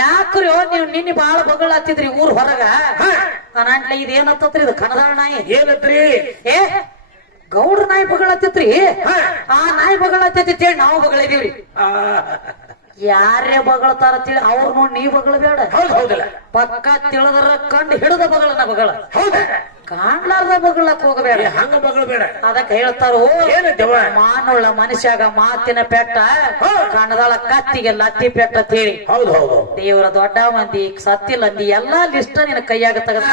ಯಾಕ್ರಿ ನೀವ್ ನಿನ್ನೆ ಬಾಳ ಬಗಳಾತಿದ್ರಿ ಊರ್ ಹೊರಗ ಅನಾಟ್ಲೆ ಇದೇನತ್ತತ್ರಿ ಇದು ಕಣದಾಳ ನಾಯಿ ಏನತ್ರಿ? ಏ ಗೌಡ್ರ ನಾಯಿ ಬಗಳಾತಿತ್ರಿ. ಆ ನಾಯಿ ಬಗಳಾತೈತಿ ಹೇಳಿ ನಾವು ಬಗಳಿದೀವ್ರಿ. ಯಾರೇ ಬಗಳತಾರ ತಿಳಿ ಅವ್ರ ನೋಡಿ ನೀವ್ ಬಗಳ ಬೇಡ. ಹೌದಲ್ಲ, ಪಕ್ಕ ತಿಳಿದ್ರ ಕಂಡು ಹಿಡಿದ ಬಗಳನ ಬಗಳ, ಹೌದ ಕಾಣ್ಲಾರ್ದ ಬಗಳಕ್ ಹೋಗಬೇಡ. ಹಂಗ ಬಗಳ ಬೇಡ. ಅದಕ್ಕ ಹೇಳ್ತಾರೋ ಏನಂತೇವ? ಮಾನುಳ್ಳ ಮನುಷ್ಯಾಗ ಮಾತಿನ ಪೆಟ್ಟ, ಕಣದಾಳ ಕತ್ತಿಗೆ ಲತ್ತಿ ಪೆಟ್ಟ ಅಂತೇಳಿ. ಹೌದು ಹೌದು. ದೇವರ ದೊಡ್ಡ ಮಂದಿ ಸತ್ತಿಲ್ಲ ಅಂದಿ ಎಲ್ಲಾ ಲಿಸ್ಟ್ ನಿನ್ನ ಕೈಯಾಗ ತಗದ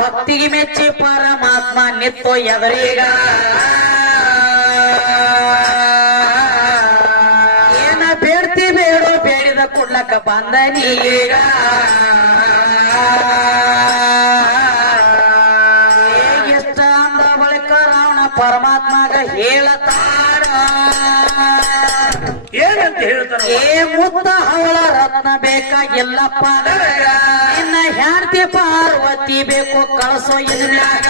ಭಕ್ತಿಗೆ ಮೆಚ್ಚಿ ಪರಮಾತ್ಮ ನಿತ್ತೋ ಎದರೀಗ ಏನ ಬೇಡ್ತಿ ಬೇಡೋ ಬೇಡಿದ ಕೊಡ್ಲಕ್ಕ ಬಂದ ನೀಗ ಹೇಗಿಷ್ಟ ಅಂದ ಬಳಿಕ ರಾವಣ ಪರಮಾತ್ಮಗ ಹೇಳತಾರ ಏನಂತ ಹೇಳ್ತಾರ? ಏ ಮುತ್ತ ಹವಳ ರತ್ನ ಬೇಕಾಗಿಲ್ಲಪ್ಪ, ನಿನ್ನ ಹೆಂಡತಿ ಪಾರ್ವತಿ ಬೇಕು ಕಳಸೋ ಇದ್ಮ್ಯಾಗ.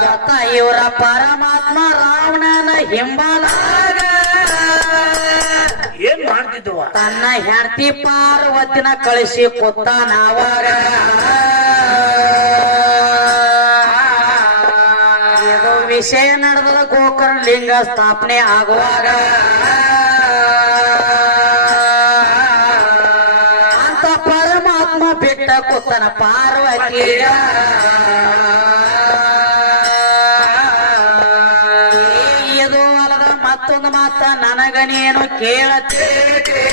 ಸತ ಇವರ ಪರಮಾತ್ಮ ರಾವಣನ ಹಿಂಬಾಲಾಗ ಏನ್ ಮಾಡ್ತಿದ್ದವ? ತನ್ನ ಹೆಂಡತಿ ಪಾರ್ವತಿನ ಕಳಿಸಿ ಕೊತ್ತ ನಾವಾಗ. ವಿಷಯ ನಡೆದ ಗೋಕರ್ಣ ಲಿಂಗ ಸ್ಥಾಪನೆ ಆಗುವಾಗ ಅಂತ ಪರಮಾತ್ಮ ಬಿಟ್ಟ ಕೂತನ ಪಾರ್ವತಿ. ಇದು ಅಲ್ಲದ ಮತ್ತೊಂದು ಮಾತ ನನಗ ನೀನು ಕೇಳತ್ತೇನೆ.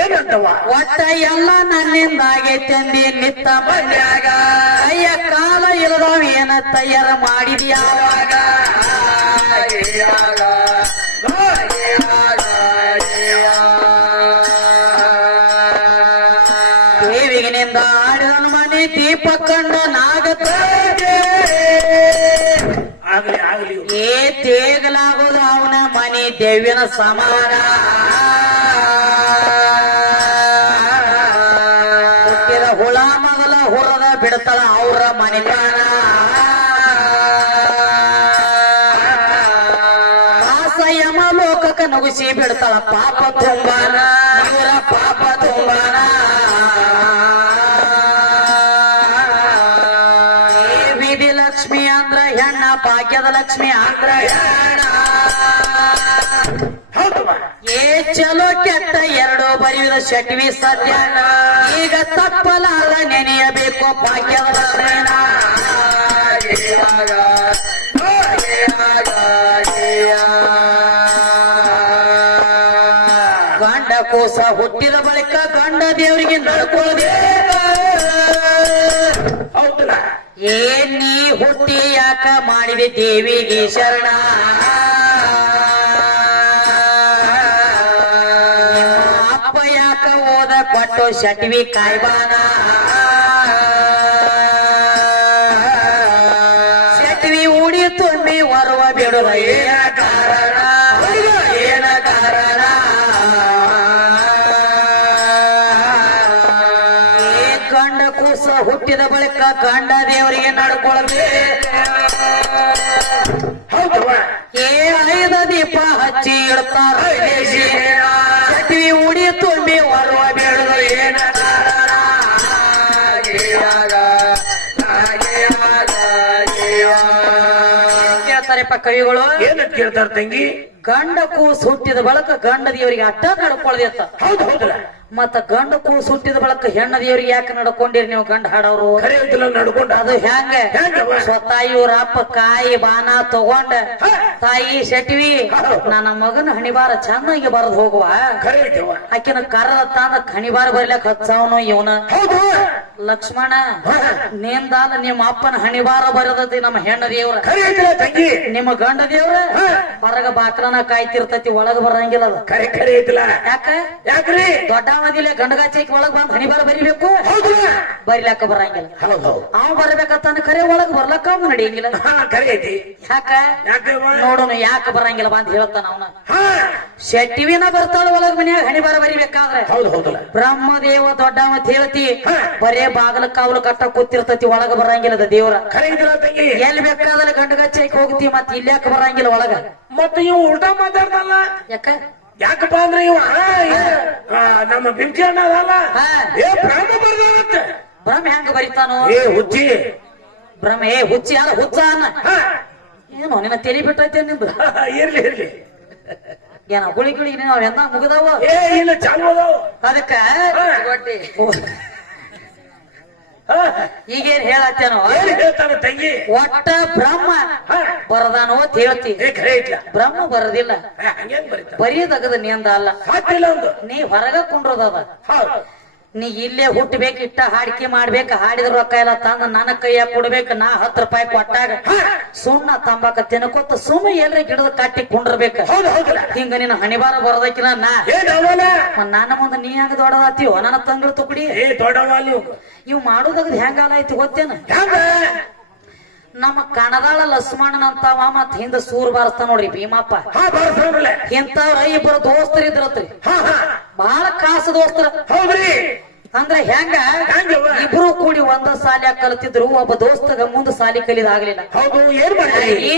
ಏನಂತವ? ಒಟ್ಟ ಎಲ್ಲ ನನ್ನಿಂದಾಗೈತೆ ಅಂದಿ ನಿತ್ತ ಮನ್ಯಾಗ, ಕೈಯ ಕಾಲ ಇಲ್ಲದವ ಏನ ತಯಾರ ಮಾಡಿದ್ಯಾವಾಗ. ದೇವಿಗಿನಿಂದ ಆಡಿದನು ಮನೆ ದೀಪ ಕಂಡು ನಾಗತ ಆಗ್ಲಿ ಆಗ್ಲಿ. ಏ ತೇಗಲಾಗೋದು ಅವನ ಮನೆ ದೇವಿನ ಸಮಾನ. ಹುಟ್ಟಿದ ಹುಳ ಮಗಲ ಹುರದ ಬಿಡ್ತಾಳ ಅವ್ರ ಮನೆಗಾನ. ಮಾಸ ಯಮ ಲೋಕಕ್ಕ ನಗುಸಿ ಬಿಡ್ತಾಳ ಪಾಪ ತುಂಬಾನ, ಇವರ ಪಾಪ ತುಂಬಾನ. ಬೀದಿ ಲಕ್ಷ್ಮಿ ಅಂದ್ರ ಹೆಣ್ಣ, ಭಾಗ್ಯದ ಲಕ್ಷ್ಮಿ ಅಂದ್ರ ಹೆಣ್ಣ. ಏ ಚಲೋ ಕೆಟ್ಟ ಎರಡು ಬರೆಯುವ ಶಟ್ವಿ ಸತ್ಯ, ಈಗ ತಪ್ಪಲಾರ ನೆನೆಯಬೇಕು ಭಾಗ್ಯದ ಲಕ್ಷ್ಮೀನ. ಗಂಡ ಕೂಸ ಹುಟ್ಟಿದ ಬಳಿಕ ಗಂಡ ದೇವರಿಗೆ ನಡ್ಕೊಳ್ಳಬೇಕು. ಹೌದಲ್ಲ? ಏನ್ ನೀ ಹುಟ್ಟಿ ಯಾಕ ಮಾಡಿದೆ ದೇವಿಗೆ ಶರಣ. ಅಪ್ಪ ಯಾಕ ಓದ ಕೊಟ್ಟು ಶಟ್ವಿ ಕಾಯ್ಬಾನ. ಶಟ್ವಿ ಉಡಿ ತುಂಬಿ ಬರುವ ಬಿಡುವ ಏನ ಕಾರಣ, ಏನ ಕಾರಣ. ಗಂಡ ಕೂಸ ಹುಟ್ಟಿದ ಬಳಿಕ ಗಂಡ ದೇವರಿಗೆ ನಡ್ಕೊಳ್ಬೇಕು. ಏ ಐದ ದೀಪ ಹಚ್ಚಿ ಇಡ್ತಾರ ಶಟ್ವಿ ಉಡಿ ತುಂಬಿ ಬರುವ ಬಿಡುವ ಏನ ಕಾರಣ. ಕೇಳ್ತಾರಪ್ಪ ಕವಿಗಳು. ಏನಂತ ಕೇಳ್ತಾರ ತಂಗಿ? ಗಂಡ ಕೂಸು ಹುಟ್ಟಿದ ಬಳಕ ಗಂಡ ದೇವರಿಗೆ ಅಟ್ಟ ನಡ್ಕೊಳ್ದಿತ್ತ. ಹೌದು ಹೌದಲ್ಲ? ಮತ್ತ ಗಂಡ ಕೂಸು ಹುಟ್ಟಿದ ಬಳಕ ಹೆಣ್ಣ ದೇವರಿಗೆ ಯಾಕೆ ನಡ್ಕೊಂಡಿರಿ ನೀವು ಗಂಡ ಹಾಡವ್ರು? ಖರೆ ಅಂತಿಲ್ಲ ನಡ್ಕೊಂಡ. ಅದು ಹೆಂಗ? ಸ್ವತಃ ಇವ್ರ ಅಪ್ಪ ಕಾಯಿ ಬಾನ ತಗೊಂಡ ತಾಯಿ ಶೆಟ್ವಿ ನನ್ನ ಮಗನ ಹಣಿಬಾರ ಚೆನ್ನಾಗಿ ಬರದ್ ಹೋಗುವ, ಖರೆ ಐತವ. ಆಕಿನ ಕರದ ತಾಂದ ಹಣಿಬಾರ ಬರ್ಲಕ್ ಹಚ್ಚವನು ಇವನ. ಹೌದು ಲಕ್ಷ್ಮಣ ನಿಂದಾಲ ನಿಮ್ಮ ಅಪ್ಪನ ಹಣಿಬಾರ ಬರದತಿ ನಮ್ಮ ಹೆಣ್ಣ ದೇವ್ರ. ಖರೆ ಐತಿಲ್ಲ ತಂಗಿ? ನಿಮ್ಮ ಗಂಡ ದೇವ್ರ ಹೊರಗ ಬಾಕ್ಲ ತನ ಕಾಯ್ತಿರ್ತೈತಿ ಒಳಗ ಬರಂಗಿಲ್ಲ ಅದ ಕರೆ ಕರೆ ಐತಿಲ್ಲ ಯಾಕ ಯಾಕ್ರಿ ದೊಡ್ಡವದಿಲ್ಲ ಗಂಡಗಾಚೈಕ್ ಒಳಗ್ ಬಂದ್ ಹಣಿಬಾರ ಬರಿಬೇಕು ಹೌದು ಬರಿಲಾಕ ಬರಂಗಿಲ್ಲ ಹೌದು ಹೌದು ಅವ್ ಬರ್ಬೇಕಂತಾನ ಖರೆ ಒಳಗ್ ಬರ್ಲಕ್ಕ ಅವ್ನು ನಡೆಯಂಗಿಲ್ಲ ಕರೆ ಐತಿ ಯಾಕ ಯಾಕೆ ನೋಡೋನು ಯಾಕ ಬರಂಗಿಲ್ಲ ಬಂದ್ ಹೇಳ್ತಾನ ಅವನ ಹಾ ಶೆಟ್ಟಿವಿನ ಬರ್ತಾಳ ಒಳಗ್ ಮನ್ಯಾಗ ಹಣಿಬಾರ ಬರಿಬೇಕಾದ್ರೆ ಹೌದು ಹೌದಲ್ಲ ಬ್ರಹ್ಮದೇವ ದೊಡ್ಡವ ಅಂತ ಹೇಳ್ತಿ ಬರೇ ಬಾಗಲ ಕಾವಲು ಕಟ್ಟ ಕೂತಿರ್ತತಿ ಒಳಗ ಬರಂಗಿಲ್ಲದ ದೇವ್ರ ಕರೆ ಐತಿಲ್ಲ ತಂಗಿ ಎಲ್ಲಿ ಬೇಕಾದ್ರೆ ಗಂಡಗಚ್ಚೈಕ್ ಹೋಗ್ತಿ ಮತ್ ಇಲ್ಯಾಕ ಬರಂಗಿಲ್ಲ ಒಳಗ ಮತ್ತೆ ಇವ್ ಉಲ್ಟಾ ಮಾತಾಡ್ದಲ್ಲ ಯಾಕ ಯಾಕಪ್ಪ ಅಂದ್ರೆ ಇವ ನಮ್ಮ ಬಿಂಕಿ ಅಣ್ಣ ಅದಲ್ಲ ಹಾ. ಏ ಬ್ರಹ್ಮ ಬರ್ದಾನಂತೆ ಬ್ರಹ್ಮ ಹೆಂಗ ಬರಿತಾನೋ ಏ ಹುಚ್ಚಿ ಬ್ರಹ್ಮ ಹುಚ್ಚಿ ಅಲ್ಲ ಹುಚ್ಚ ಅನ್ನ ಹಾ. ಏನು ನಿನ್ನ ತಲಿ ಬಿಟ್ಟೈತೆ ನಿಂದು ಇರ್ಲಿ ಇರ್ಲಿ ಏನ ಗುಳಿ ಗುಳಿ ನಾವೆಂದ ಮುಗಿದಾವ ಏ ಇಲ್ಲ ಚಾಲು ಅದಾವ ಅದಕ್ಕ ಗೊಟ್ಟಿ. ಹಾ. ಈಗೇನ್ ಹೇಳತ್ತೇನೋ ಏನ್ ಹೇಳ್ತಾನ ತಂಗಿ ಒಟ್ಟ ಬ್ರಹ್ಮ ಹಾ. ಬರದಾನೋ ಅಂತ ಹೇಳ್ತಿ ಏ ಖರೆ ಐತ್ಲ ಬ್ರಹ್ಮ ಬರದಿಲ್ಲ ಹಂಗೇನ್ ಬರೀತಾನ ಬರೀದಗದ ನಿಂದ ಅಲ್ಲ ಸಾಕಿಲ್ಲ ಒಂದು ನೀ ಹೊರಗ ಕುಂಡ್ರದವ ಹೌದು ನೀ ಇಲ್ಲೇ ಹುಟ್ಟಬೇಕು ಇಟ್ಟ ಹಾಡಿಕೆ ಮಾಡ್ಬೇಕು ಹಾಡಿದ್ರ ರೊಕ್ಕ ಎಲ್ಲ ತಂದ ನನ್ನ ಕೈಯಾಗ ಕೊಡ್ಬೇಕು ನಾ 10 ರೂಪಾಯಿ ಕೊಟ್ಟಾಗ ಸುಣ್ಣ ತಂಬಾಕ ತಿನ್ಕೋತ ಸುಮ್ಮ ಎಲ್ರ ಗಿಡದ ಕಟ್ಟಿ ಕುಂಡ್ರಬೇಕ ಹೌದು ಹೌದಲ್ಲ ಹಿಂಗ ನೀನು ಹಣಿಬಾರ ಬರೋದಕ್ಕಿನ ನಾ ಏನ್ ಅವಲ್ಲ ನನ್ನ ಮುಂದೆ ನೀ ಹಂಗ ದೊಡ್ಡದಾತಿವ ನನ್ನ ತಂಗಳು ತುಕಡಿ ಏ ದೊಡ್ಡವ ನೀವು ಇವ್ ಮಾಡೋದಾಗದ್ ಹೆಂಗಾಲ ಐತಿ ಗೊತ್ತೇನ ಹ್ಯಾಂಗ ನಮ್ಮ ಕಣದಾಳ ಲಕ್ಷ್ಮಣನ ಅಂತವ ಮತ್ ಹಿಂದ ಸೂರ್ ಬಾರಿಸ್ತಾ ನೋಡ್ರಿ ಭೀಮಪ್ಪ ಹಾ ಬರ್ಸ್ರಲ್ಲ ಇಂಥವ್ರ ಇಬ್ಬರು ದೋಸ್ತರು ಇದ್ರತ್ರಿ ಹಾ ಹಾ ಬಹಳ ಕಾಸ ದೋಸ್ತರ ಹೌದ್ರಿ ಅಂದ್ರ ಹೆಂಗ ಹೆಂಗವ್ವ? ಇಬ್ರು ಕೂಡಿ ಒಂದ ಸಾಲಿಯಾಗ ಕಲ್ತಿದ್ರು ಒಬ್ಬ ದೋಸ್ತಗ ಮುಂದ ಸಾಲಿ ಕಲಿದಾಗ್ಲಿಲ್ಲ ಹೌದು ಏನ್ ಮಾಡ್ರಿ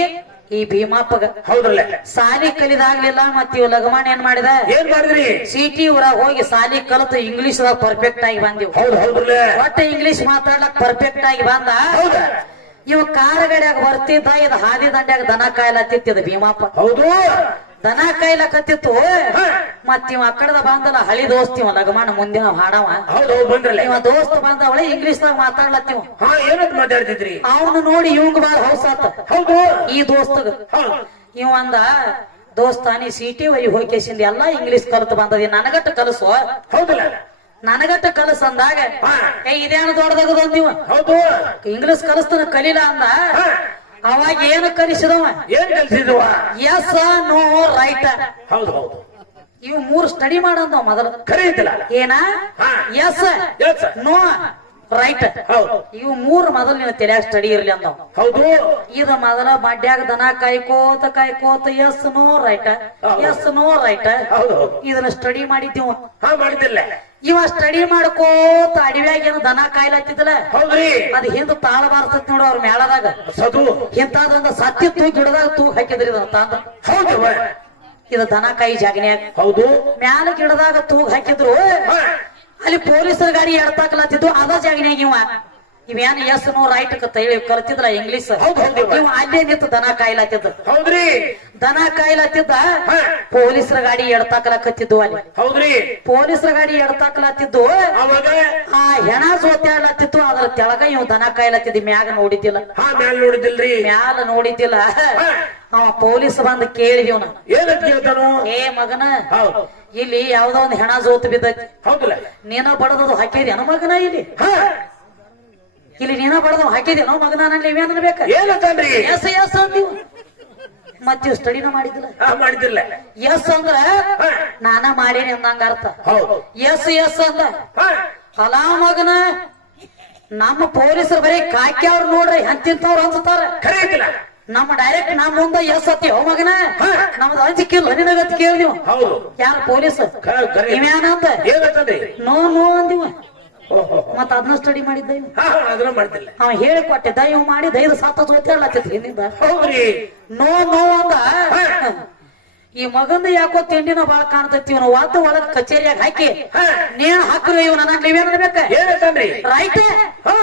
ಈ ಭೀಮಪ್ಪಗ ಹೌದ್ರಲ್ಲ ಸಾಲಿ ಕಲಿದಾಗ್ಲಿಲ್ಲ ಮತ್ ಇವ್ ಲಗಮಾನ್ ಏನ್ ಮಾಡಿದ ಏನ್ ಮಾಡಿದ್ರಿ ಸಿಟಿ ಊರಾಗ ಹೋಗಿ ಸಾಲಿ ಕಲಿತು ಇಂಗ್ಲಿಷ್ ದಾಗ ಪರ್ಫೆಕ್ಟ್ ಆಗಿ ಬಂದಿವ್ ಹೌದು ಹೌದ್ರಲ್ಲ ಒಟ್ಟ ಇಂಗ್ಲಿಷ್ ಮಾತಾಡ್ಲಕ್ ಪರ್ಫೆಕ್ಟ್ ಆಗಿ ಬಂದ ಹೌದ ಇವ ಕಾರಗಡ್ಯಾಗ ಬರ್ತಿದ್ದ ಇದು ಹಾದಿ ದಂಡ್ಯಾಗ ದನ ಕಾಯ್ಲತ್ತಿತ್ತಿದ ಭೀಮಪ್ಪ ಹೌದು ದನ ಕಾಯ್ಲಕತ್ತಿತ್ತು ಮತ್ ಇವ ಅಕ್ಕಡದ ಬಂದಲ್ಲ ಹಳಿ ದೋಸ್ತ್ ಇವ ಲಗಮಾನ ಮುಂದಿನ ಹಾಡವ ಹೌದು ಹೌದು ಬಂದ್ರಲ್ಲ ಇವ ದೋಸ್ತ್ ಬಂದವಳೆ ಇಂಗ್ಲಿಷ್ ದಾಗ ಮಾತಾಡ್ಲತ್ತಿವ ಹಾ ಏನಂತ ಮಾತಾಡ್ತಿದ್ರಿ ಅವನು ನೋಡಿ ಇವಂಗ ಬಾಳ ಹೌಸಾತ ಹೌದು ಈ ದೋಸ್ತಗ ಹೌದು ಇವ ಅಂದ ದೋಸ್ತ ನೀ ಸಿಟಿ ವೈ ಹೋಗ್ಕೇಸಿಂದ ಎಲ್ಲಾ ಇಂಗ್ಲಿಷ್ ಕಲಿತು ಬಂದದಿ ನನಗಟ್ಟ ಕಲಸು ಹೌದಲ್ಲ ನನಗಟ್ಟ ಕಲಸ ಅಂದಾಗ ಹಾ. ಏ ಇದೇನು ದೊಡ್ಡದಾಗದ ನೀವ ಹೌದು ಇಂಗ್ಲಿಷ್ ಕಲಿಸ್ತಾನ ಕಲೀಲ ಅಂದ ಹಾ. ಅವಾಗ ಏನು ಕಲಿಸಿದವ ಏನ್ ಕಲ್ಸಿದ್ವ ಎಸ್ ನೋ ರೈಟ್ ಹೌದು ಹೌದು ಇವ್ 3 ಸ್ಟಡಿ ಮಾಡಂದವ ಮೊದಲ ಖರೆ ಐತಿಲ್ಲ ಏನ ಹಾ. S Yes. ನೋ ರೈಟ್ ಹೌದು ಇವ್ 3 ಮೊದಲು ನಿನ್ನ ತಲೆಯಾಗ ಸ್ಟಡಿ ಇರ್ಲಿ ಅಂದವ ಹೌದು ಇದು ಮೊದಲ ಮಡ್ಯಾಗ ದನ ಕಾಯ್ಕೋತ yes no right yes no right ಹೌದು ಹೌದು ಇದನ್ನ ಸ್ಟಡಿ ಮಾಡಿದ್ದೀವ ಹಾ ಮಾಡಿದ್ದಿಲ್ಲ ಇವ ಸ್ಟಡಿ ಮಾಡ್ಕೋತ ಅಡವ್ಯಾಗ ಏನು ದನ ಕಾಯ್ಲತ್ತಿದ್ದಲ್ಲ ಹೌದ್ರಿ ಅದ್ ಹಿಂದ ತಾಳ ಬಾರ್ತತ್ ನೋಡು ಅವ್ರ ಮೇಳದಾಗ ಸದು ಇಂತದೊಂದು ಸತ್ಯ ತೂಗ್ ಗಿಡದಾಗ ತೂಗ್ ಹಾಕಿದ್ರಿ ಇದನ್ನ ತಂದ ಹೌದವ್ವ ಇದು ದನ ಕಾಯಿ ಜಾಗನ್ಯಾಗ ಹೌದು ಮ್ಯಾಲ ಗಿಡದಾಗ ತೂಗ್ ಹಾಕಿದ್ರು ಹಾ. ಅಲ್ಲಿ ಪೊಲೀಸರ ಗಾಡಿ ಎಡ್ತಾಕಲತ್ತಿದ್ದು ಅದ ಜಾಗನ್ಯಾಗ ಇವೇನ್ ಎಸ್ ನೋ ರೈಟ್ ಕಲ್ತಿದ್ರ ಇಂಗ್ಲಿಷ್ ಹೌದು ಹೌದು ಇವ ಅಲ್ಲೇ ನಿಂತು ದನ ಕಾಯ್ಲತ್ತಿದ್ದ ಹೌದ್ರಿ ದನ ಕಾಯ್ಲತ್ತಿದ್ದ ಹಾ. ಪೊಲೀಸರ ಗಾಡಿ ಎಡ್ತಾಕಲಕತ್ತಿದ್ದು ಅಲ್ಲಿ ಹೌದ್ರಿ ಪೊಲೀಸರ ಗಾಡಿ ಎಡ್ತಾಕಲತ್ತಿದ್ದು ಅವಾಗ ಆ ಹೆಣ ಜೋತ್ಯಾಡ್ಲತ್ತಿತ್ತು ಅದ್ರ ತೆಳಗ ಇವ್ ದನ ಕಾಯ್ಲತ್ತಿದ್ದ ಮ್ಯಾಗ ನೋಡಿದ್ದಿಲ್ಲ ಹಾ ಮ್ಯಾಲ ನೋಡಿದಿಲ್ರಿ ಮ್ಯಾಲ ನೋಡಿದ್ದಿಲ್ಲ ಅವ ಪೊಲೀಸ್ ಬಂದ್ ಕೇಳಿದಿವ್ನ ಏನಂತ ಕೇಳ್ತಾನು ಏ ಮಗನ ಹೌದು ಇಲ್ಲಿ ಯಾವ್ದೋ ಒಂದ್ ಹೆಣ ಜೋತ್ ಬಿದ್ದೈತಿ ಹೌದಲ್ಲ ನೀನ ಬಡದದು ಹಾಕಿದ್ಯಾನ ಮಗನ ಇಲ್ಲಿ ಹಾ ಇಲ್ಲಿ ನೀನ ಬಡದವ್ ಹಾಕಿದ್ಯಾನೋ ಮಗನ ನನ್ನ ಇವೇನ್ ಅನ್ಬೇಕ ಏನಂತಂದ್ರಿ ಎಸ್ ಎಸ್ ಅಂತೀವ ಮತ್ತ ಸ್ಟಡಿನ ಮಾಡಿದಿಲ್ಲ ಹಾ ಮಾಡಿದಿಲ್ಲ ಎಸ್ ಅಂದ್ರ ನಾನ ಮಾಡೇನಿ ಅಂದಂಗ ಅರ್ಥ ಹೌದು ಎಸ್ ಎಸ್ ಅಂದ ಹಾ ಅಲಾ ಮಗನ ನಮ್ಮ ಪೊಲೀಸರು ಬರೀ ಕಾಕಿ ಅವ್ರು ನೋಡ್ರಿ ಎಂತಿಂತವ್ರು ಅನ್ಸ್ತಾರ ಖರೆ ಐತಿಲ್ಲ ನಮ್ಮ ಡೈರೆಕ್ಟ್ ನಮ್ಮ ಮುಂದ ಎಸ್ ಹತ್ತಿವ ಮಗನ ಹಾ. ನಮ್ದು ಅಂಜಿಕಿಲ್ಲ ನಿನಗತ್ ಕೇಳಿದ್ವಿ ಹೌದು ಯಾರ ಪೊಲೀಸ್ ಖರೆ ಇವ್ಯಾನಂದ ಏನಂತಂದ್ರಿ ನೋ ನೋ ಅಂದಿವ ಓಹೋ ಮತ್ತ ಅದನ್ನ ಸ್ಟಡಿ ಮಾಡಿದ್ದ ಇವ ಹಾ ಹಾ ಅದನ್ನ ಮಾಡ್ತಿಲ್ಲ ಅವ ಹೇಳಿ ಕೊಟ್ಟಿದ್ದ ಇವ್ ಮಾಡಿದ 5 ಜೊತೆ ಹೇಳತ್ತಿದ್ರಿ ಹಿಂದಿಂದ ಹೌದ್ರಿ ನೋ ನೋ ಅಂದ ಹಾ. ಈ ಮಗಂದ ಯಾಕೋ ತಿಂಡಿನ ಬಾಳ ಕಾಣ್ತೈತಿ ಇವನು ವಾದ ಒಳಗ್ ಕಚೇರಿಯಾಗ ಹಾಕಿ ಹಾ. ನೀನ್ ಹಾಕ್ರಿ ಇವ್ ನನಗ್ ನೀವೇನ್ ಅನ್ಬೇಕ ಏನಂತಂದ್ರಿ ರೈಟ್ ಹಾ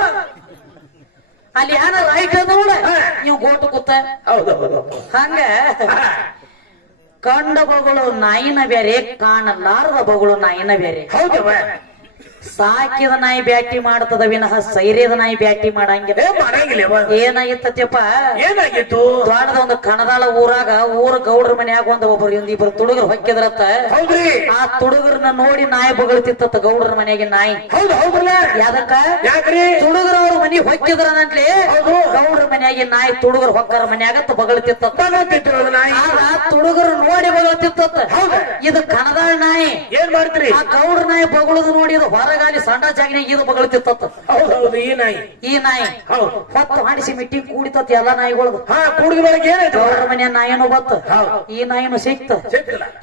ಅಲ್ಲಿ ಯಾರ ರೈಟ್ ಅಂದ ನೋಡ ಇವ್ ಗೋಟು ಕೂತ ಹೌದು ಹೌದು ಹಂಗ ಹಾ. ಕಂಡ ಬಗಳು ನಾಯಿನ ಬೇರೆ ಕಾಣಲಾರದ ಬಗಳು ನಾಯಿನ ಬೇರೆ ಹೌದವ್ವ ಸಾಕಿದ ನಾಯಿ ಬ್ಯಾಟಿ ಮಾಡ್ತದ ವಿನಃ ಸೈರ್ಯದ ನಾಯಿ ಬ್ಯಾಟಿ ಮಾಡಂಗಿಲ್ಲ. ಮಾಡಂಗಿಲ್ಲ ಯವ್ವ. ಏನಾಗಿತ್ತಪ್ಪ, ಏನಾಗಿತ್ತು? ದೊಡ್ಡದ ಒಂದು ಕಣದಾಳ ಊರಾಗ ಊರ ಗೌಡ್ರ ಮನ್ಯಾಗ ಒಂದಿಬ್ರು ತುಡುಗರು ಹೊಕ್ಕಿದ್ರತ್ತ. ಹೌದ್ರಿ. ಆ ತುಡುಗರನ್ನ ನೋಡಿ ನಾಯಿ ಬಗಳ್ತಿತ್ತ ಗೌಡ್ರ ಮನೆಯಾಗ ನಾಯಿ. ಹೌದು ಹೌದ್ರಲ್ಲ. ಯಾದಕ್ಕ? ಯಾಕ್ರಿ? ತುಡುಗರ ಅವ್ರ ಮನಿ ಹೊಕ್ಕಿದ್ರನಂತ್ಲಿ ಗೌಡ್ರ ಮನ್ಯಾಗ ನಾಯಿ ತುಡುಗರು ಹೊಕ್ಕರ ಮನ್ಯಾಗ ಬಗಳ್ತಿತ್ತ. ನಾಯಿ ತುಡುಗರು ನೋಡಿ ಬಗಳ್ತಿತ್ತ. ಇದು ಕಣದಾಳ ನಾಯಿ. ಏನ್ ಮಾಡ್ತೀರಿ? ಆ ಗೌಡ್ರ ನಾಯಿ ಬಗಳುದು ನೋಡಿ ಇದು ಹೊರಗಾಲಿ ಸಣ್ಣ ಜಾಗಿನಾಗ ಇದು ಬಗಳ್ತಿತ್ತ. ಹೌದು ಈ ನಾಯಿ. ಈ ನಾಯಿ ಹೊತ್ತು ಹಾಡಿಸಿ ಮಿಟ್ಟಿ ಕೂಡಿತತ್ ಎಲ್ಲಾ ನಾಯಿಗಳು. ಕೂಡಿದ ಬೆಳಗ್ಗೆ ಏನಾಯ್ತು? ಗೌಡ್ರ ಮನೆಯ ನಾಯಿನೂ ಬತ್ತ, ಈ ನಾಯಿನೂ ಸಿಕ್ತ.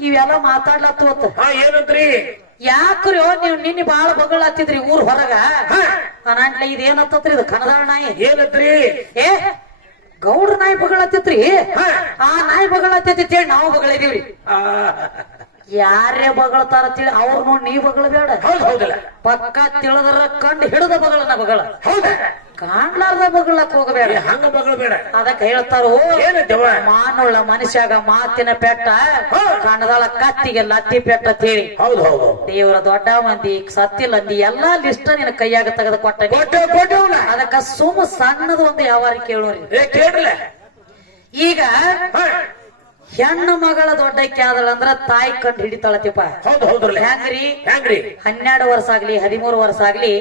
ಇವೆಲ್ಲ ಮಾತಾಡ್ಲತ್ತವತ್ತ. ಏನಂತ್ರಿ? ಯಾಕ್ರಿ ನೀವ್ ನಿನ್ನೆ ಬಾಳ ಬಗಳತ್ತಿದ್ರಿ ಊರ್ ಹೊರಗ ಅನಾಟ್ಲ ಇದೇನತ್ತತ್ರಿ? ಇದು ಕಣದಾಳ ನಾಯಿ. ಏನತ್ರಿ? ಏ ಗೌಡ್ರ ನಾಯಿ ಬಗಳತ್ತಿತ್ರಿ. ಆ ನಾಯಿ ಬಗಳತ್ತೇಳಿ ನಾವು ಬಗಳಿದೀವ್ರಿ. ಯಾರೇ ಬಗಳತಾರ ತಿಳಿ ಅವ್ರು ನೋಡಿ ನೀವ್ ಬಗಳಬೇಡ. ಪಕ್ಕ ತಿಳಿದ್ರ ಕಂಡು ಹಿಡಿದ ಬಗಳನ ಬಗಳ, ಕಾಣ್ಲಾರ್ದ ಬಗಳಕ್ ಹೋಗಬೇಡ. ಹಂಗ ಬಗಳಬೇಡ. ಅದಕ್ಕೆ ಹೇಳ್ತಾರೋ ಮಾನುಳ್ಳ ಮನುಷ್ಯಾಗ ಮಾತಿನ ಪೆಟ್ಟ, ಕಣದಾಳ ಕತ್ತಿಗೆ ಲತ್ತಿ ಪೆಟ್ಟ ಅಂತೇಳಿ. ಹೌದು ಹೌದು. ದೇವರ ದೊಡ್ಡ ಮಂದಿ ಸತ್ತಿಲ್ಲ ಅಂದಿ ಎಲ್ಲಾ ಲಿಸ್ಟ್ ನಿನ್ನ ಕೈಯಾಗ ತೆಗೆದು ಕೊಟ್ಟ. ಅದಕ್ಕ ಸುಮ್ಮ ಸಣ್ಣದ ಒಂದು ಯಾವಾರ ಕೇಳೋರಿ. ಕೇಳಲ್ಲ. ಈಗ ಹೆಣ್ಣು ಮಗಳ ದೊಡ್ಡಕ್ಕೆ ಆದಳಂದ್ರ ತಾಯಿ ಕಂಡು ಹಿಡಿತಾಳತಿಪ್ಪ. ಹೌದು ಹೌದ್ರಲ್ಲ. ಹೆಂಗ್ರಿ? ಹೆಂಗ್ರಿ? 12 ವರ್ಷ ಆಗ್ಲಿ 13 ವರ್ಷ ಆಗ್ಲಿ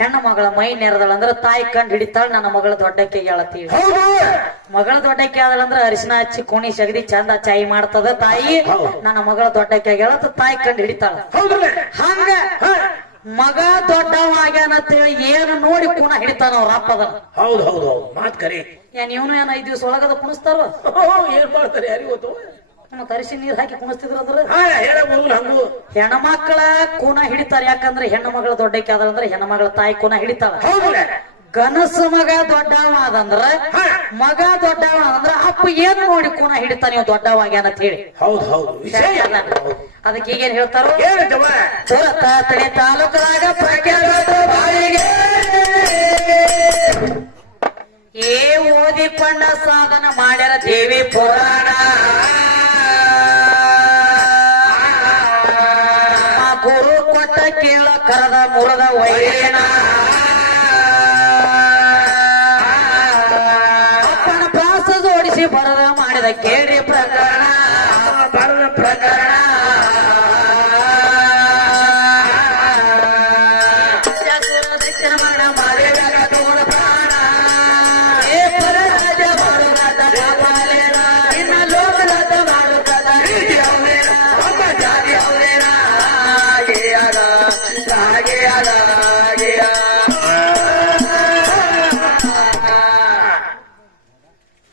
ಹೆಣ್ಣು ಮಗಳ ಮೈ ನೆರೆದಳಂದ್ರ ತಾಯಿ ಕಂಡು ಹಿಡಿತಾಳ. ನನ್ನ ಮಗಳ ದೊಡ್ಡಕ್ಕೆ ಹೇಳತ್ತೀವಿ. ಮಗಳ ದೊಡ್ಡಕ್ಕೆ ಆದಳಂದ್ರ ಅರಿಶಿನ ಹಚ್ಚಿ ಕುಣಿ ಸಗದಿ ಚಂದ ಚಾಯಿ ಮಾಡ್ತದ ತಾಯಿ. ನನ್ನ ಮಗಳ ದೊಡ್ಡಕ್ಕೆ ಹೇಳತ್ತ ತಾಯಿ ಕಂಡು ಹಿಡಿತಾಳ. ಹಂಗ ಮಗ ದೊಡ್ಡವಾಗ್ಯಾನಂತೇಳಿ ಏನು ನೋಡಿ ಕುಣ ಹಿಡಿತಾನ ಅವ್ರ ಅಪ್ಪದ. ಹೌದು ಹೌದು ಹೌದು ಮಾತ್ ಕರಿ. ಇವನು ಏನ್ 5 ದಿವಸ ಒಳಗದ ಕುಣಿಸ್ತಾರ. ಏನ್ ಮಾಡ್ತಾರೆ ಯಾರಿಗೊತ್ತು? ಮತ್ತ ಅರಿಶಿ ನೀರ್ ಹಾಕಿ ಕುಣಿಸ್ತಿದ್ರ ಅದ್ರ. ಹಂಗು ಹೆಣ್ಮಕ್ಳ ಕುಣ ಹಿಡಿತಾರ. ಯಾಕಂದ್ರೆ ಹೆಣ್ಣು ಮಗಳ ದೊಡ್ಡಕ್ಕೆ ಆದಂದ್ರ ಹೆಣ್ಣು ಮಗಳ ತಾಯಿ ಕುಣ ಹಿಡಿತಾಳ. ಗನಸು ಮಗ ದೊಡ್ಡವ ಆದಂದ್ರ ಮಗ ದೊಡ್ಡವ ಆದಂದ್ರ ಅಪ್ಪ ಏನ್ ನೋಡಿ ಕುಣ ಹಿಡಿತಾನ ನೀವು ದೊಡ್ಡವಾಗ್ಯಾನ ಅಂತ ಹೇಳಿ. ಹೌದು ಹೌದು. ಅದಕ್ಕೆ ಈಗೇನ್ ಹೇಳ್ತಾರೋ? ತಳಿ ತಾಲೂಕದಾಗ ಏ ಓದಿಕೊಂಡ ಸಾಧನ ಮಾಡ್ಯಾರ ದೇವಿ ಪುರಾಣ. ಗುರು ಕೊಟ್ಟ ಕೇಳ ಕರದ ಮುರದ ವೈರೇಣ. ಅಪ್ಪನ ಪ್ರಾಸ ಜೋಡಿಸಿ ಬರದ ಮಾಡಿದ ಕೇಳಿ ಪ್ರಕರಣ. ಬರದ ಪ್ರಕರಣ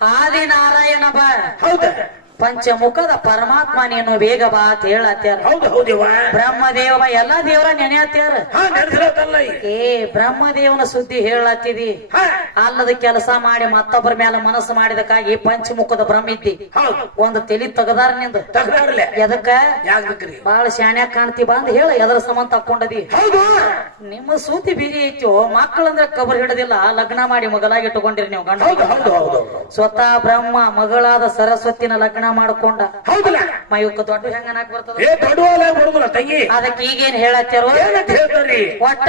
ಆದಿನಾರಾಯಣ ಬಾ. ಹೌದ. ಪಂಚಮುಖದ ಪರಮಾತ್ಮ ನೀನು ಬೇಗ ಬಾ ಅಂತ ಹೇಳತ್ಯಾರ. ಹೌದು ಹೌದೇವ. ಬ್ರಹ್ಮದೇವ ಎಲ್ಲಾ ದೇವರ ನೆನೆಯತ್ಯಾರ. ಏ ಬ್ರಹ್ಮದೇವನ ಸುದ್ದಿ ಹೇಳತ್ತಿದಿ. ಅಲ್ಲದ ಕೆಲಸ ಮಾಡಿ ಮತ್ತೊಬ್ಬರ ಮೇಲೆ ಮನಸ್ಸು ಮಾಡಿದಕ್ಕಾಗಿ ಪಂಚಮುಖದ ಬ್ರಹ್ಮ ಇದ್ದಿ. ಒಂದು ತಲಿ ತಗದಾರ ನಿಂದ. ಎದಕ್ಕ? ಬಾಳ ಶಾಣ್ಯಾಗ ಕಾಣ್ತಿ ಬಂದ್ ಹೇಳ ಎದರ ಸಂಬಂಧ ತಕ್ಕೊಂಡದಿ. ನಿಮ್ಮ ಸುದ್ದಿ ಬೀರಿ ಐತಿ. ಮಕ್ಕಳಂದ್ರೆ ಕಬರ್ ಹಿಡದಿಲ್ಲ. ಲಗ್ನ ಮಾಡಿ ಮಗಲಾಗಿ ಇಟ್ಟುಕೊಂಡಿರಿ ನೀವು ಗಂಡ. ಸ್ವತಃ ಬ್ರಹ್ಮ ಮಗಳಾದ ಸರಸ್ವತಿನ ಲಗ್ನ ಮಾಡ್ಕೊಂಡ. ಮಯುಕ್ಕ ದೊಡ್ಡ ಹೆಂಗನಾಕ್ ಬರ್ತದ? ಅದಕ್ಕೆ ಈಗೇನ್ ಹೇಳತ್ತಾರೋ? ಒಟ್ಟ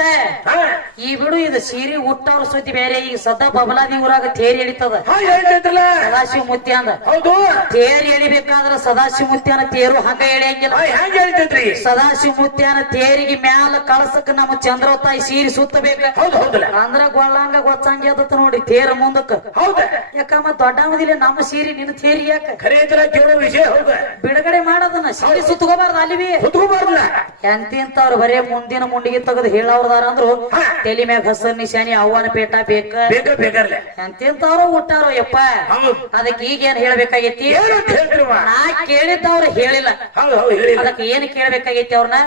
ಈ ಬಿಡು ಇದು ಸೀರಿ ಹುಟ್ಟವ್ರ ಸುದ್ದಿ ಬೇರೆ. ಈಗ ಸದಾ ಬಬಲಾದಿ ಊರಾಗ ತೇರಿ ಎಳಿತದ. ಸದಾಶಿವ ಮುತ್ಯ ಅಂದ ತೇರಿ ಎಳಿಬೇಕಾದ್ರ ಸದಾಶಿವ ಮುತ್ಯನ ತೇರು ಹಂಗ ಎಳಿಯಂಗಿಲ್ಲ. ಸದಾಶಿವ ಮುತ್ಯನ ತೇರಿಗೆ ಮ್ಯಾಲ ಕಳಸಕ್ ನಮ್ಮ ಚಂದ್ರತಾಯಿ ಸೀರಿ ಸುತ್ತಬೇಕ. ಅಂದ್ರ ಗೊಳ್ಳಂಗ ಗೊತ್ತಂಗೆ ಅದತ್ತ ನೋಡಿ ತೇರ ಮುಂದಕ್ಕ. ಯಾಕಮ್ಮ ದೊಡ್ಡಮದಿಲ್ಲ ನಮ್ಮ ಸೀರಿ ನಿನ್ನ ತೇರಿ ಯಾಕ ಕೇಳೋ ವಿಷಯ. ಬಿಡುಗಡೆ ಮಾಡೋದನ್ನ ಸೀರಿ ಸುತ್ತಕೋಬಾರ್ದು. ಅಲ್ಲಿ ಎಂತಿಂತವ್ರು ಬರೇ ಮುಂದಿನ ಮುಂಡಿಗೆ ತೆಗೆದು ಹೇಳವ್ರದಾರ ಅಂದ್ರು ತಲೆ ಮ್ಯಾಗ ಹಸರ್ ನಿಶಾನಿ ಅವ್ವನ ಪೇಟ ಬೇಕ. ಎಂತಿಂತವ್ರು ಹುಟ್ಟಾರೋ ಯಪ್ಪ. ಅದಕ್ಕೆ ಈಗೇನ್ ಹೇಳ್ಬೇಕಾಗೈತಿ? ನಾ ಕೇಳಿದ್ದವ್ರು ಹೇಳಿಲ್ಲ. ಅದಕ್ಕೆ ಏನ್ ಕೇಳ್ಬೇಕಾಗೈತಿ ಅವ್ರನ್ನ?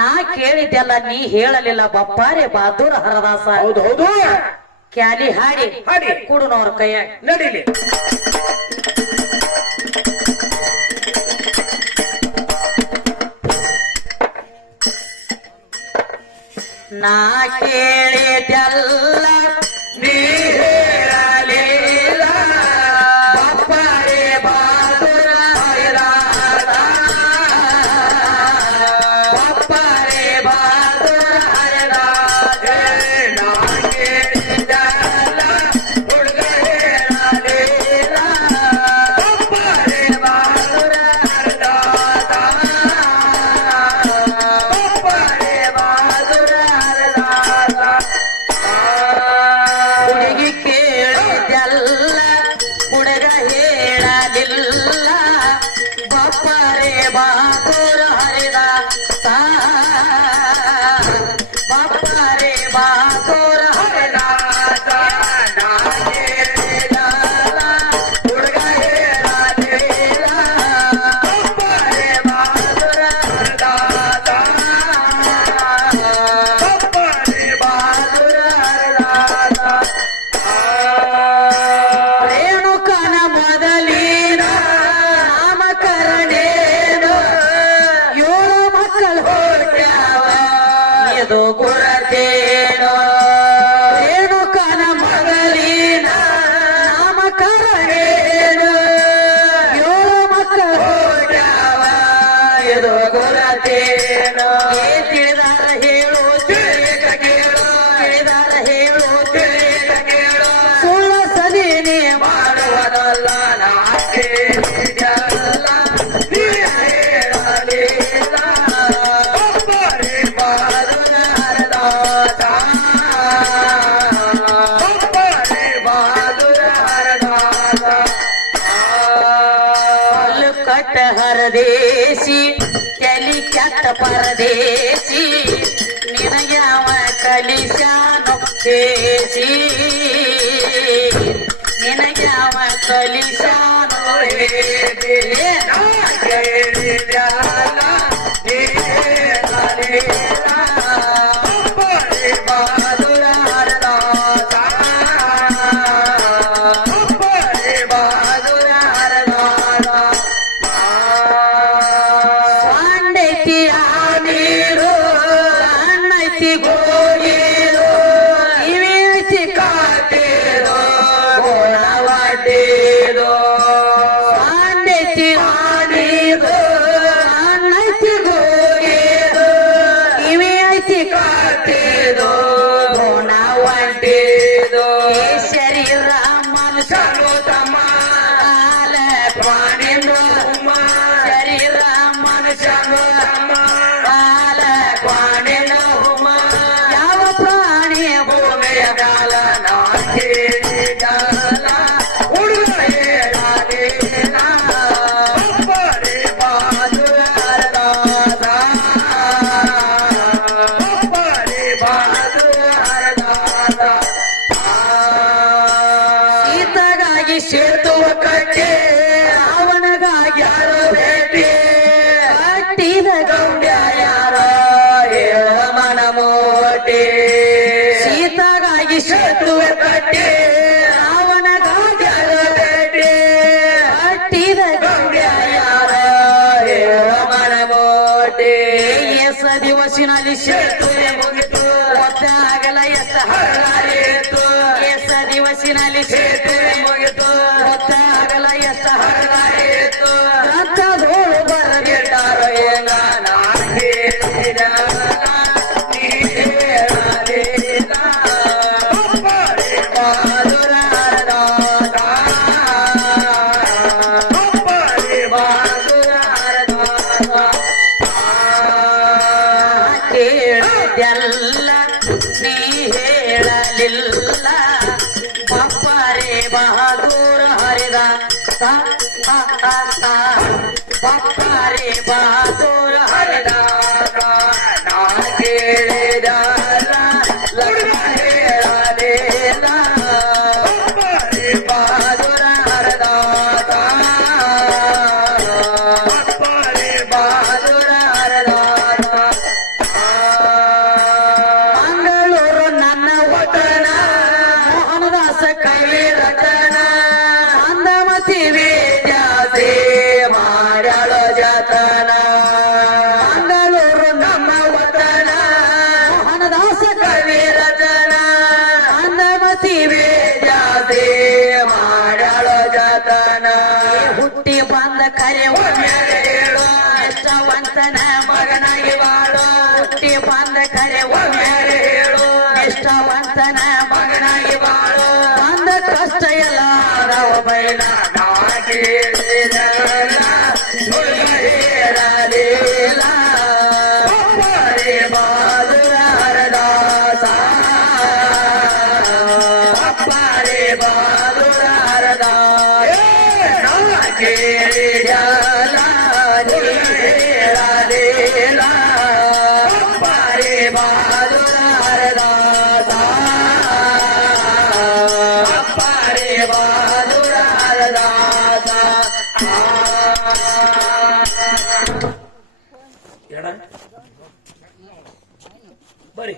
ನಾ ಕೇಳಿದ್ದೆಲ್ಲ ನೀ ಹೇಳಲಿಲ್ಲ. ಬಪ್ಪಾರೆ ಬಹದ್ದೂರ ಹರದಾಸ ಕ್ಯಾಲಿ ಹಾಡಿ ಕುಡುನವ್ರ ಕೈಯಾಗ ನಡೀಲಿ. ನಾ ಕೇಳಿದೆಲ್ಲ ನೀ ಹೇಳಲಿಲ್ಲ. ಬಪ್ಪಾರೆ ಬಹದ್ದೂರ ಹರದಾಸ. ಬಪ್ಪಾರೆ ಬಹದ್ದೂರ ಹೇಳು ಸುಳ್ಳ ಸದೀನಿ ಮಾಡುವುದಲ್ಲ ಕಟ್ಟ ಹರದೇಶಿ ತಲಿ ಕೆಟ್ಟ ಪರದೇಶಿ ನಿನಗ್ಯಾವ ಕಲಿಶಾನು ಹೇಸಿ ನಿನಗ್ಯಾವ ಕಲಿಶಾನು ಸ್ವಾಂಡೈತಿ ಆ ನೀರು ಅಣ್ಣೈತಿ ಗೋಗಿರು ಇವೇತಿ ಕಾಟೇರೋ ಗೋಣವಾಡೇರೋ ಸ್ವಾಂಡೈತಿ ಆ ನೀರು ಅಣ್ಣೈತಿ ಗೋಗಿರು ಇವೇತಿ ಕಾಟೇರೋ ಗೋಣವಾಡೇರೋ ಶರೀರ ಮನುಷ್ಯನು ತಮ್ಮ ಕಾಲ ಪ್ರಾಣಿಂದು ಶರೀರ ಮನುಷ್ಯನು ತಮ್ಮ ಕಾಲ ಪ್ರಾಣಿಂದು ಯಾವ ಪ್ರಾಣಿ ಭೂಮಿಯ ಕಾಲ ನಾಗೇಗಾಲ ಹುಡುಗ ಹೇಳಲೇನ ಬರೇ ಬಾದುರದಾದ ಬರೇ ಬಾದುರದಾದ ಸೀತೆಗಾಗಿ ಸೇತುವ ಕಟ್ಟಿ ರಾವಣಗಾಗಿ ಯಾರು ಭೇಟಿ ಕಟ್ಟಿದ ಗೌಡ್ಯ ಯಾರ ಹೇಳುವ ಮನಮೋಟಿ ಸೀತೆಗಾಗಿ ಸೇತುವೆ ಕಟ್ಟಿ ರಾವಣಗಾಗಿ ಯಾರು ಭೇಟಿ ಕಟ್ಟಿದ ಗೌಡ್ಯ ಯಾರ ಹೇಳುವ ಮನಮೋಟಿ ಎಸ ದಿವಸಿನಲ್ಲಿ ಸೇತುವೆ ಮುಗಿತು ಒತ್ತಾಗಲ ಎಸ ಹರಿತು ಎಸ ದಿವಸಿನಲ್ಲಿ ಸೇತುವೆ ಮುಗಿತು ಒತ್ತಾಗಲ ಎಸ ಹರಿತು ರಥದೋಳು ಬರದಿಟ್ಟಾರ ಏನ ಕೇಳಿದ್ದೆಲ್ಲ ನೀ ಹೇಳಲಿಲ್ಲ ಬಪ್ಪರೆ ಬಹದೂರ ಹರಿದ ಬಪ್ಪರೆ ಬಹದೂರ ಹರಿದ ನಾ ಕೇಳಿದಲ್ಲ ಲಗ್ನ ಹೇಳಲಿಲ್ಲ ಬಪ್ಪರೆ ಬಹದೂರ ಹರಿದ ಬಪ್ಪರೆ ಬಹದೂರ ಹರಿದ ಮಂಗಳೂರು ನನ್ನ ವತನ ಮೋಹನದಾಸ ಕವಿ ರತನ ಮಂದಮತಿ ವೇದ್ಯಾಸೆ ಮಾಡ್ಯಾಳೋ ಜತನ ಮಂಗಳೂರು ನಮ್ಮ ವತನ ಮೋಹನದಾಸ ಕವಿ ರತನ ಮಂದಮತಿ ವೇದ್ಯಾಸೆ ಮಾಡ್ಯಾಳೋ ಜತನ ಹುಟ್ಟಿ ಬಂದ ಕರೆ ಒಮ್ಮೆಲೆ ಹೇಳು ಇಷ್ಟವಂತನ ಮಗನಾಗಿ ಬಾಳು ಹುಟ್ಟಿ ಬಂದ ಕರೆ ಒಮ್ಮೆಲೆ ಹೇಳು ಇಷ್ಟವಂತನ ಮಗನಾಗಿ ಬಾಳು ಬಂದ ಕಷ್ಟ ಎಲ್ಲ ಬೈಲ ನಾ ಕೇಳಿದಲ್ಲ ಹುಡುಗ ಹೇಳಲಿಲ್ಲ ಬಪ್ಪರೆ ಬಾದುರ ಹರದಾಸ ಬಪ್ಪರೆ ಬಾದುರ ಹರದಾಸ ನಾ ಕೇಳಿದಲ್ಲ ಹುಡುಗ ಹೇಳಲಿಲ್ಲ ಬಪ್ಪರೆ ಬಾದುರ ಹರದಾಸ ಬಪ್ಪರೆ ಬಾದುರ ಹರದಾಸ ಎಡ ಬರೀ